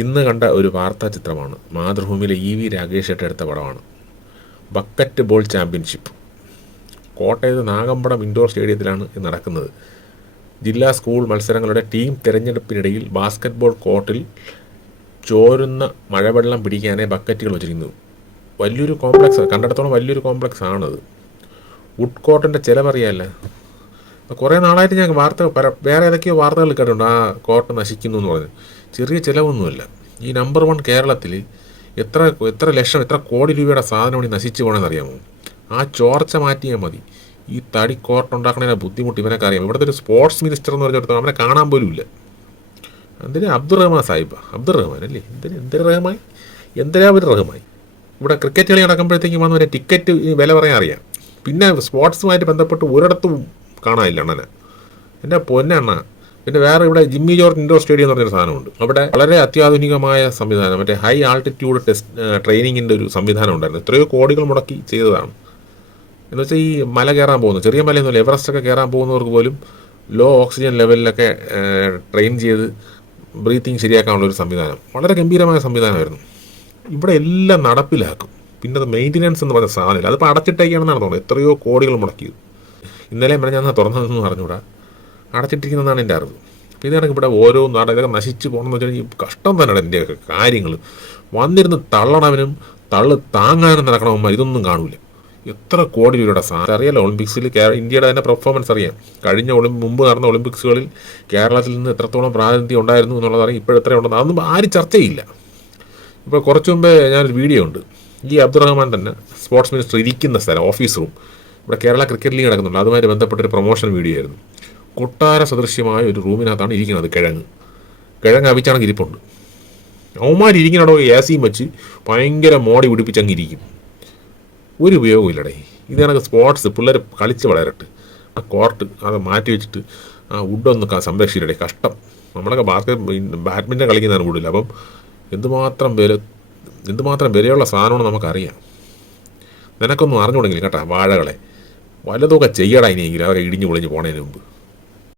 ഇന്ന് കണ്ട ഒരു വാർത്താ ചിത്രമാണ്. മാതൃഭൂമിയിലെ ഇ വി രാകേഷ് ഏട്ട എടുത്ത പടമാണ്. Basketball championship. കോട്ടയത്ത് നാഗമ്പടം ഇൻഡോർ സ്റ്റേഡിയത്തിലാണ് ഇത് നടക്കുന്നത്. ജില്ലാ സ്കൂൾ മത്സരങ്ങളുടെ ടീം തിരഞ്ഞെടുപ്പിനിടയിൽ ബാസ്ക്കറ്റ്ബോൾ കോർട്ടിൽ ചോരുന്ന മഴവെള്ളം പിടിക്കാനേ ബക്കറ്റുകൾ വെച്ചിരിക്കുന്നു. വലിയൊരു കോംപ്ലക്സ് കണ്ടിടത്തോളം വലിയൊരു കോംപ്ലക്സ് ആണത്. വുഡ് കോർട്ടിന്റെ ചിലവറിയാമല്ല കുറേ നാളായിട്ട് ഞാൻ വാർത്ത വേറെ ഏതൊക്കെയോ വാർത്തകൾ കേട്ടിട്ടുണ്ട്. ആ കോർട്ട് നശിക്കുന്നു എന്ന് പറഞ്ഞ്. ചെറിയ ചിലവൊന്നുമല്ല. ഈ നമ്പർ വൺ കേരളത്തിൽ എത്ര എത്ര ലക്ഷം എത്ര കോടി രൂപയുടെ സാധനം ഈ നശിച്ചു പോകണമെന്ന് അറിയാമോ? ആ ചോർച്ച മാറ്റിയാൽ മതി. ഈ തടി കോർട്ട് ഉണ്ടാക്കണതിനെ ബുദ്ധിമുട്ട് ഇവനൊക്കെ അറിയാം. ഇവിടുത്തെ ഒരു സ്പോർട്സ് മിനിസ്റ്റർ എന്ന് പറഞ്ഞിടത്ത് അവനെ കാണാൻ പോലും ഇല്ല. എന്തിനാ? അബ്ദുൾ റഹ്മാൻ സാഹിബ്. അബ്ദുൾ റഹ്മാൻ അല്ലേ? എന്തിന്? എന്തൊരു റഹ്മാൻ എന്തിനാ ഒരു റഹ്മാൻ ഇവിടെ ക്രിക്കറ്റ് കളി നടക്കുമ്പോഴത്തേക്കും വന്നവരെ ടിക്കറ്റ് വില പറയാൻ അറിയാം. പിന്നെ സ്പോർട്സുമായിട്ട് ബന്ധപ്പെട്ട് ഒരിടത്തും കാണാനില്ല അണ്ണനെ. എന്റെ പൊന്നണ്ണ. പിന്നെ വേറെ ഇവിടെ ജിമ്മി ജോർജ് ഇൻഡോർ സ്റ്റേഡിയം എന്ന് പറഞ്ഞൊരു സാധനമുണ്ട്. അവിടെ വളരെ അത്യാധുനികമായ സംവിധാനം മറ്റേ ഹൈ ആൾട്ടിറ്റ്യൂഡ് ടെസ്റ്റ് ട്രെയിനിങ്ങിന്റെ ഒരു സംവിധാനം ഉണ്ടായിരുന്നു. എത്രയോ കോടികൾ മുടക്കി ചെയ്തതാണ്. എന്ന് വെച്ചാൽ ഈ മല കയറാൻ പോകുന്നു ചെറിയ മലയൊന്നുമില്ല എവറസ്റ്റ് ഒക്കെ കയറാൻ പോകുന്നവർക്ക് പോലും ലോ ഓക്സിജൻ ലെവലിലൊക്കെ ട്രെയിൻ ചെയ്ത് ബ്രീത്തിങ് ശരിയാക്കാനുള്ള ഒരു സംവിധാനം. വളരെ ഗംഭീരമായ സംവിധാനമായിരുന്നു. ഇവിടെ എല്ലാം നടപ്പിലാക്കും. പിന്നെ അത് മെയിന്റനൻസ് എന്ന് പറഞ്ഞ സാധനമില്ല അതിപ്പോൾ അടച്ചിട്ടേക്കാണെന്നാണ് തോന്നുന്നത്. എത്രയോ കോടികൾ മുടക്കിയത്. ഇന്നലെ ഞാൻ തുറന്നതെന്ന് പറഞ്ഞുകൂടാ. അടച്ചിട്ടിരിക്കുന്നതാണ് എന്റെ അറിവ്. അപ്പോൾ ഇതാണെങ്കിൽ ഇവിടെ ഓരോ നാട് ഇതൊക്കെ നശിച്ചു പോകണമെന്ന് വെച്ചാൽ ഈ കഷ്ടം തന്നെയാണ് ഇതിന്റെയൊക്കെ കാര്യങ്ങൾ വന്നിരുന്ന് തള്ളണവനും തള്ളു താങ്ങാനും നടക്കണവന്മാർ ഇതൊന്നും കാണൂല. എത്ര കോടി രൂപയുടെ സാധനം അറിയാലോ ഒളിമ്പിക്സിൽ ഇന്ത്യയുടെ തന്നെ പെർഫോമൻസ് അറിയാം. കഴിഞ്ഞ ഒളി മുമ്പ് നടന്ന ഒളിമ്പിക്സുകളിൽ കേരളത്തിൽ നിന്ന് എത്രത്തോളം പ്രാതിനിധ്യം ഉണ്ടായിരുന്നു എന്നുള്ളത് അറിയാം. ഇപ്പോഴെത്രയുണ്ടെന്ന് അതൊന്നും ആരും ചർച്ചയില്ല. ഇപ്പോൾ കുറച്ച് മുമ്പേ ഞാനൊരു വീഡിയോ ഉണ്ട്. ഈ അബ്ദുറഹ്മാൻ തന്നെ സ്പോർട്സ് മിനിസ്റ്റർ ഇരിക്കുന്ന സ്ഥലം ഓഫീസ് റൂം ഇവിടെ കേരള ക്രിക്കറ്റ് ലീഗ് നടക്കുന്നുണ്ട്. അതുമായിട്ട് ബന്ധപ്പെട്ടൊരു പ്രൊമോഷൻ വീഡിയോ ആയിരുന്നു. കൊട്ടാര സദൃശ്യമായ ഒരു റൂമിനകത്താണ് ഇരിക്കുന്നത് കിഴങ്ങ്. കിഴങ്ങ് അവിച്ചാണെങ്കിൽ ഇരിപ്പുണ്ട്. അവന്മാർ ഇരിക്കുന്നിടോ എ സിയും വെച്ച് ഭയങ്കര മോടി പിടിപ്പിച്ചങ്ങ് ഇരിക്കും. ഒരു ഉപയോഗമില്ലടേ ഇത് കണക്ക് സ്പോർട്സ് പിള്ളേർ കളിച്ച് വളരട്ടെ. ആ കോർട്ട് അത് മാറ്റി വെച്ചിട്ട് ആ വുഡൊന്ന് സംരക്ഷിക്കട്ടെ. കഷ്ടം. നമ്മളൊക്കെ ബാസ്കറ്റ് ബാഡ്മിന്റൺ കളിക്കുന്നതാണ് കൂടുതൽ. അപ്പം എന്തുമാത്രം വില എന്തുമാത്രം വിലയുള്ള സാധനമാണ് നമുക്കറിയാം. നിനക്കൊന്നും അറിഞ്ഞു തുടങ്ങില്ല കേട്ടോ വാഴകളെ. വല്ലതൊക്കെ ചെയ്യടാ ഇനിയെങ്കിലും അവരെ ഇടിഞ്ഞു പൊളിഞ്ഞ് പോണതിന് മുമ്പ്.